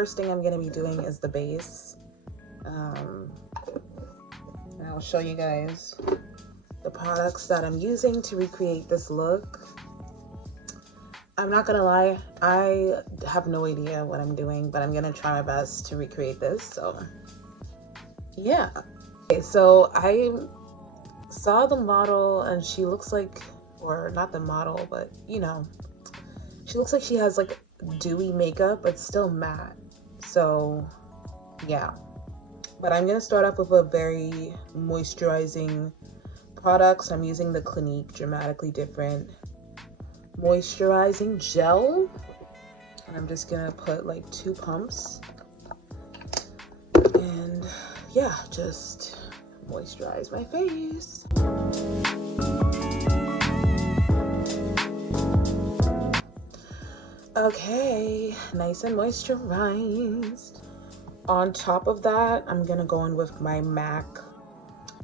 first thing I'm going to be doing is the base. And I'll show you guys the products that I'm using to recreate this look. I'm not gonna lie, I have no idea what I'm doing, but I'm gonna try my best to recreate this. So yeah. Okay, so I saw the model and she looks like, or not the model, but you know, she looks like she has like dewy makeup, but still matte. So yeah, but I'm gonna start off with a very moisturizing product. So I'm using the Clinique Dramatically Different moisturizing gel, and I'm just gonna put like 2 pumps and yeah, just moisturize my face. Okay, nice and moisturized. On top of that, I'm gonna go in with my MAC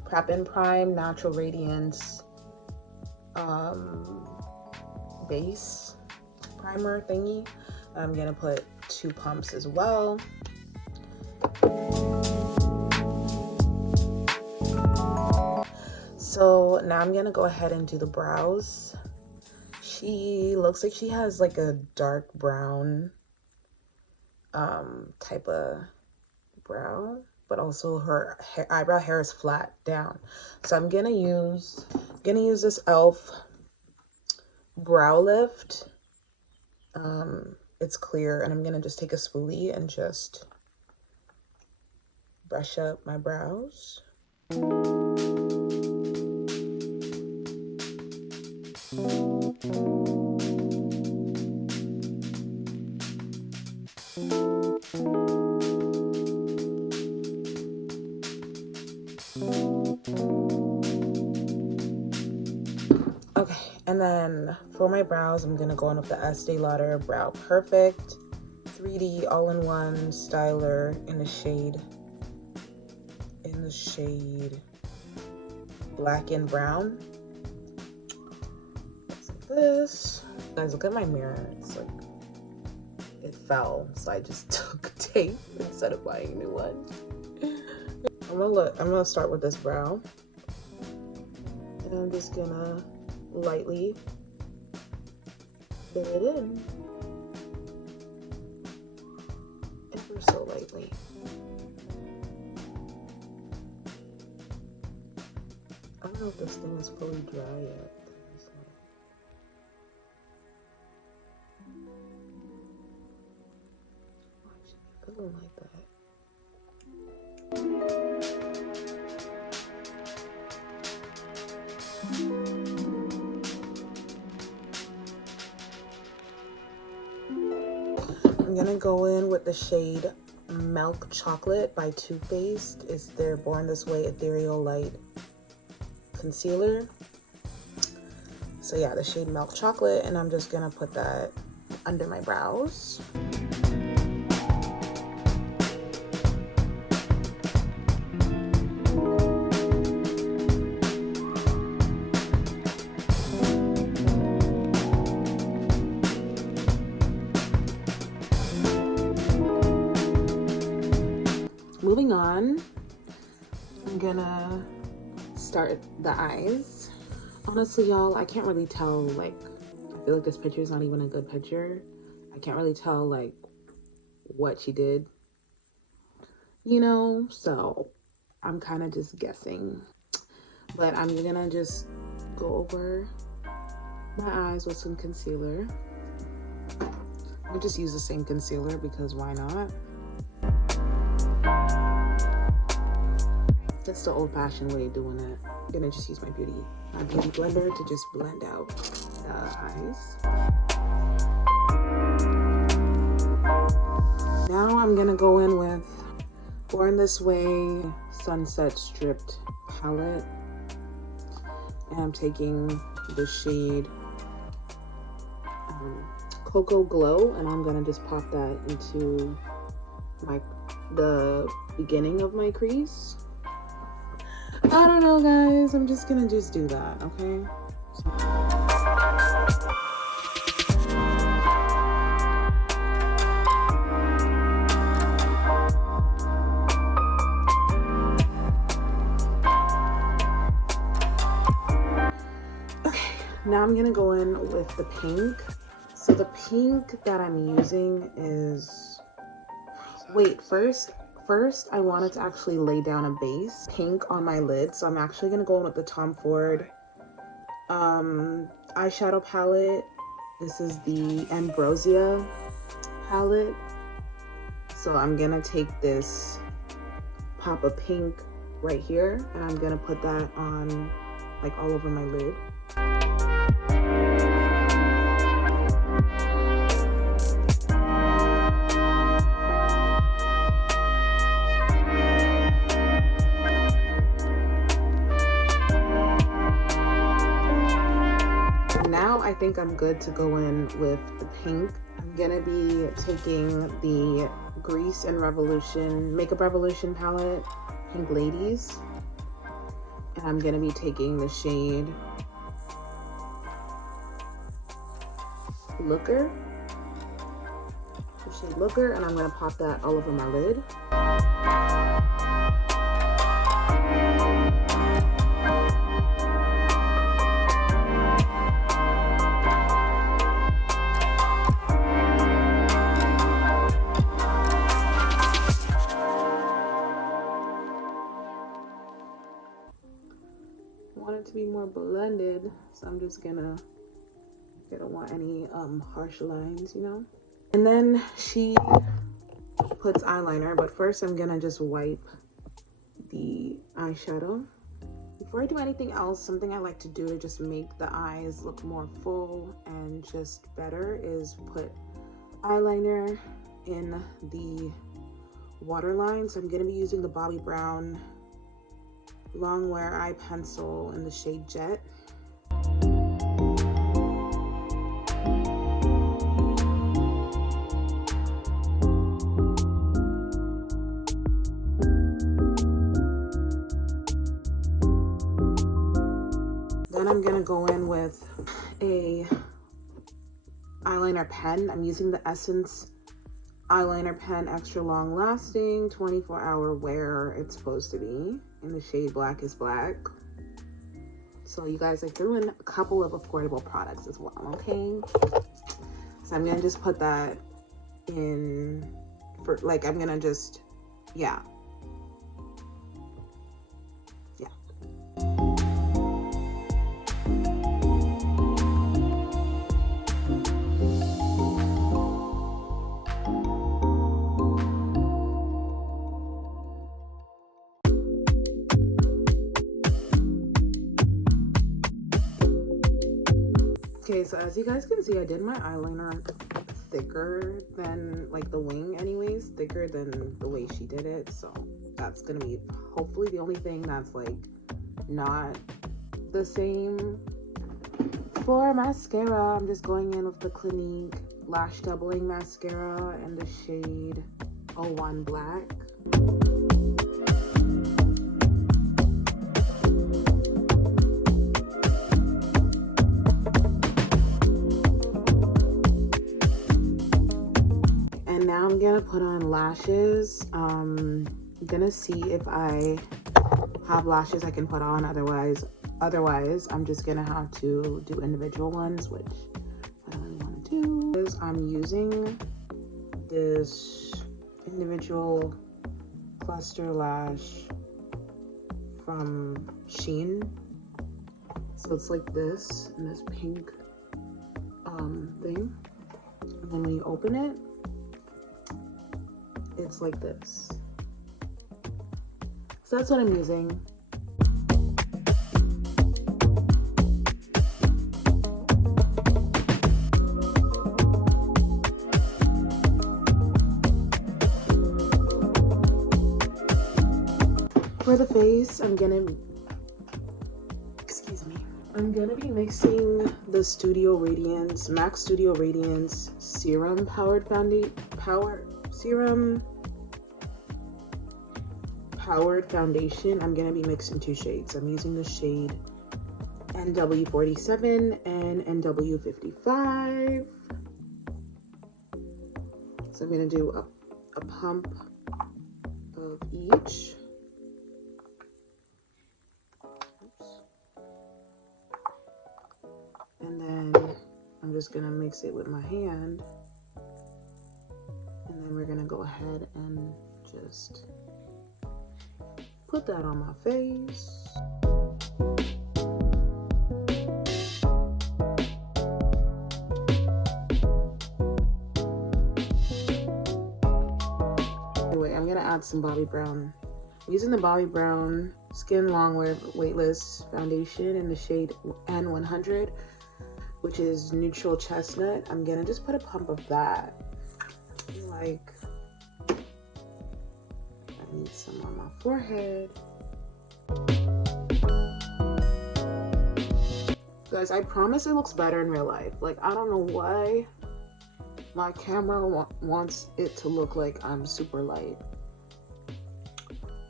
Prep and Prime Natural Radiance base primer thingy. I'm gonna put 2 pumps as well. So now I'm gonna go ahead and do the brows. She looks like she has like a dark brown type of brow, but also her eyebrow hair is flat down. So I'm gonna use this e.l.f. brow lift. It's clear, and I'm gonna just take a spoolie and just brush up my brows. Okay, and then for my brows, I'm gonna go in with the Estee Lauder Brow Perfect 3D all-in-one styler in the shade black and brown. Looks like this. Guys, look at my mirror. It's like it fell, so I just took tape instead of buying a new one. I'm gonna start with this brow, and I'm just gonna lightly fill it in, ever so lightly. I don't know if this thing is fully dry yet. Why should be feeling like that? I'm gonna go in with the shade Milk Chocolate by Too Faced. It's their Born This Way Ethereal Light Concealer. So yeah, the shade Milk Chocolate, and I'm just gonna put that under my brows. Moving on, I'm gonna start the eyes. Honestly, y'all, I can't really tell, like, I feel like this picture is not even a good picture. I can't really tell, like, what she did, you know? So I'm kind of just guessing. But I'm gonna just go over my eyes with some concealer. I'll just use the same concealer because why not? That's the old-fashioned way of doing it. I'm gonna just use my beauty blender to just blend out the eyes. Now I'm gonna go in with Born This Way Sunset Stripped palette, and I'm taking the shade Cocoa Glow, and I'm gonna just pop that into the beginning of my crease. I don't know, guys. I'm just gonna do that, okay? Now I'm gonna go in with the pink. So the pink that I'm using is, wait, first I wanted to actually lay down a base pink on my lid. So I'm actually gonna go in with the Tom Ford eyeshadow palette. This is the Ambrosia palette. So I'm gonna take this pop of pink right here and I'm gonna put that on like all over my lid. Now I think I'm good to go in with the pink. I'm gonna be taking the Grease and Revolution, Makeup Revolution palette, Pink Ladies. And I'm gonna be taking the shade Looker. The shade Looker, and I'm gonna pop that all over my lid. Want it to be more blended, so I'm just gonna, I don't want any harsh lines, you know. And then she puts eyeliner, but first I'm gonna just wipe the eyeshadow. Before I do anything else, something I like to do to just make the eyes look more full and just better is put eyeliner in the waterline. So I'm gonna be using the Bobbi Brown Longwear eye pencil in the shade Jet. Then I'm gonna go in with a eyeliner pen. I'm using the Essence eyeliner pen, extra long lasting, 24-hour wear it's supposed to be, in the shade Black is Black. So you guys, I threw in a couple of affordable products as well, okay? So I'm gonna just put that in for, like, I'm gonna just, yeah. Okay, so as you guys can see, I did my eyeliner thicker than, like, the wing anyways, thicker than the way she did it. So that's gonna be hopefully the only thing that's like not the same. For mascara, I'm just going in with the Clinique Lash Doubling Mascara in the shade 01 Black. Now I'm gonna put on lashes. I'm gonna see if I have lashes I can put on. Otherwise I'm just gonna have to do individual ones, which I don't really want to do. I'm using this individual cluster lash from Shein. So it's like this, in this pink thing. And then when you open it, it's like this. So that's what I'm using. For the face, I'm gonna be mixing the Studio Radiance, MAC Studio Radiance Serum Powered Foundation. I'm gonna be mixing two shades. I'm using the shade NW47 and NW55. So I'm gonna do a pump of each. just gonna mix it with my hand. And then we're gonna go ahead and just put that on my face. Anyway, I'm gonna add some Bobbi Brown. I'm using the Bobbi Brown Skin Longwear Weightless Foundation in the shade N100, which is neutral chestnut. I'm gonna just put a pump of that. Like, I need some on my forehead. Guys, I promise it looks better in real life. Like, I don't know why my camera wants it to look like I'm super light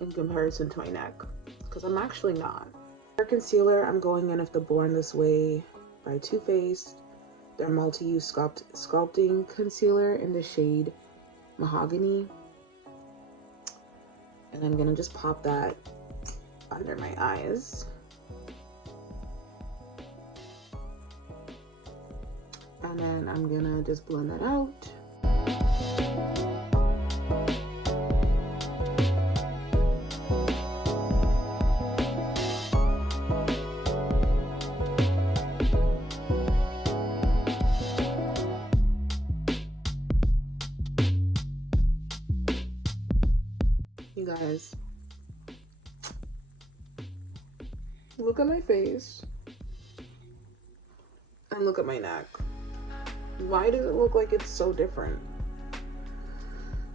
in comparison to my neck, because I'm actually not. For concealer, I'm going in with the Born This Way by Too Faced, their multi-use sculpting concealer in the shade Mahogany. And I'm gonna just pop that under my eyes. And then I'm gonna just blend that out. You guys, look at my face and look at my neck. Why does it look like it's so different?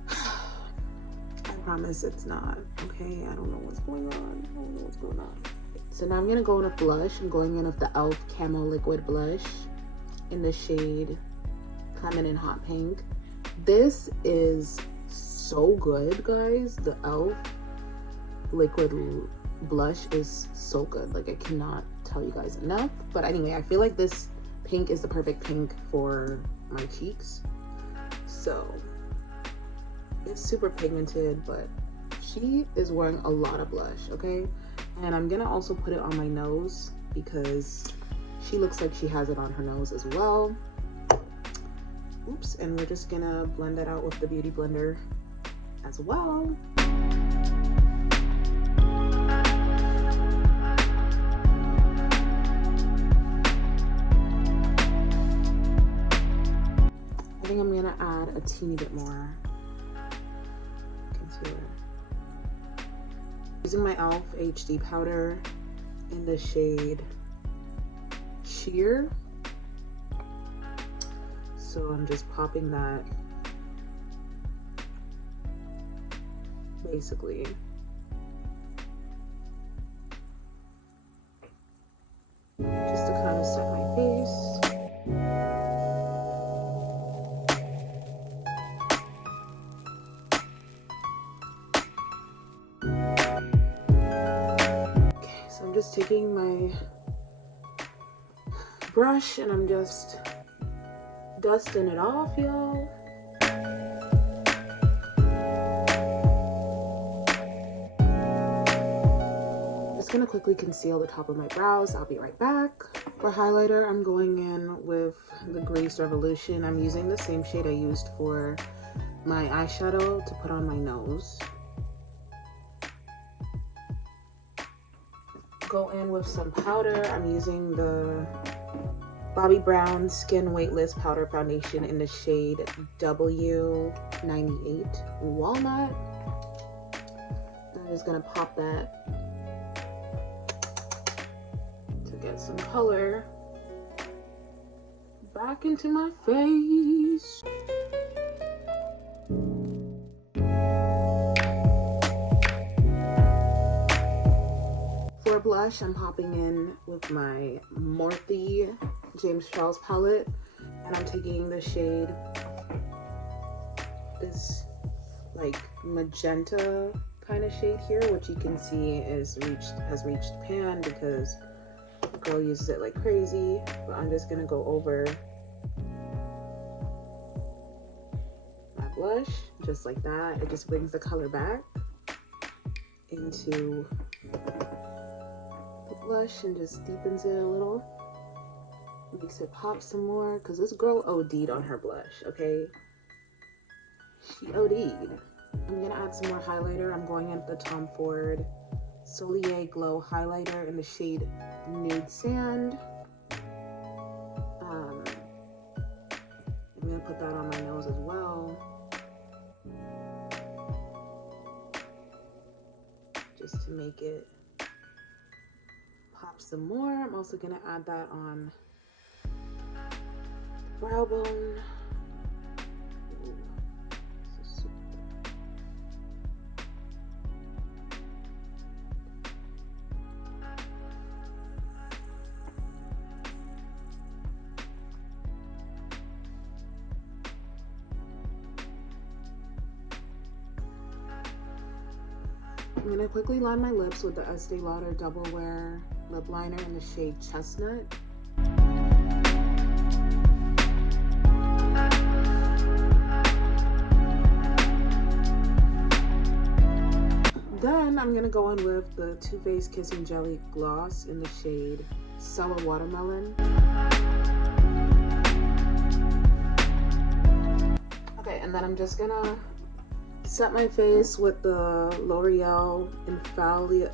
I promise it's not, okay? I don't know what's going on. I don't know what's going on. So now I'm gonna go in with blush. I'm going in with the e.l.f. Camo Liquid Blush in the shade Feminine Hot Pink. This is so good, guys. The e.l.f. Liquid Blush is so good. Like, I cannot tell you guys enough. But anyway, I feel like this pink is the perfect pink for my cheeks. So it's super pigmented, but she is wearing a lot of blush, okay? And I'm gonna also put it on my nose because she looks like she has it on her nose as well. Oops. And we're just gonna blend that out with the Beauty Blender as well. I think I'm gonna add a teeny bit more concealer. Using my e.l.f. HD powder in the shade Sheer. So I'm just popping that basically. Just to kind of set my face. I'm just taking my brush and I'm just dusting it off, y'all. Just gonna quickly conceal the top of my brows. I'll be right back. For highlighter, I'm going in with the Grace Revolution. I'm using the same shade I used for my eyeshadow to put on my nose. Go in with some powder. I'm using the Bobbi Brown Skin Weightless Powder Foundation in the shade W98 Walnut. I'm just gonna pop that to get some color back into my face. For blush, I'm popping in with my Morphe James Charles palette, and I'm taking the shade, this like magenta kind of shade here, which you can see has reached pan because the girl uses it like crazy. But I'm just gonna go over my blush just like that. It just brings the color back into the blush and just deepens it a little. Makes it pop some more, because this girl OD'd on her blush, okay? She OD'd. I'm gonna add some more highlighter. I'm going in with the Tom Ford Soleil Glow highlighter in the shade Nude Sand. I'm gonna put that on my nose as well, just to make it pop some more. I'm also gonna add that on the brow bone. I'm gonna quickly line my lips with the Estee Lauder Double Wear lip liner in the shade Chestnut. Then I'm gonna go in with the Too Faced Kissing Jelly Gloss in the shade Sour Watermelon. Okay, and then I'm just gonna set my face with the L'Oreal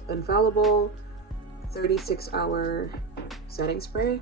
Infallible 36-hour setting spray.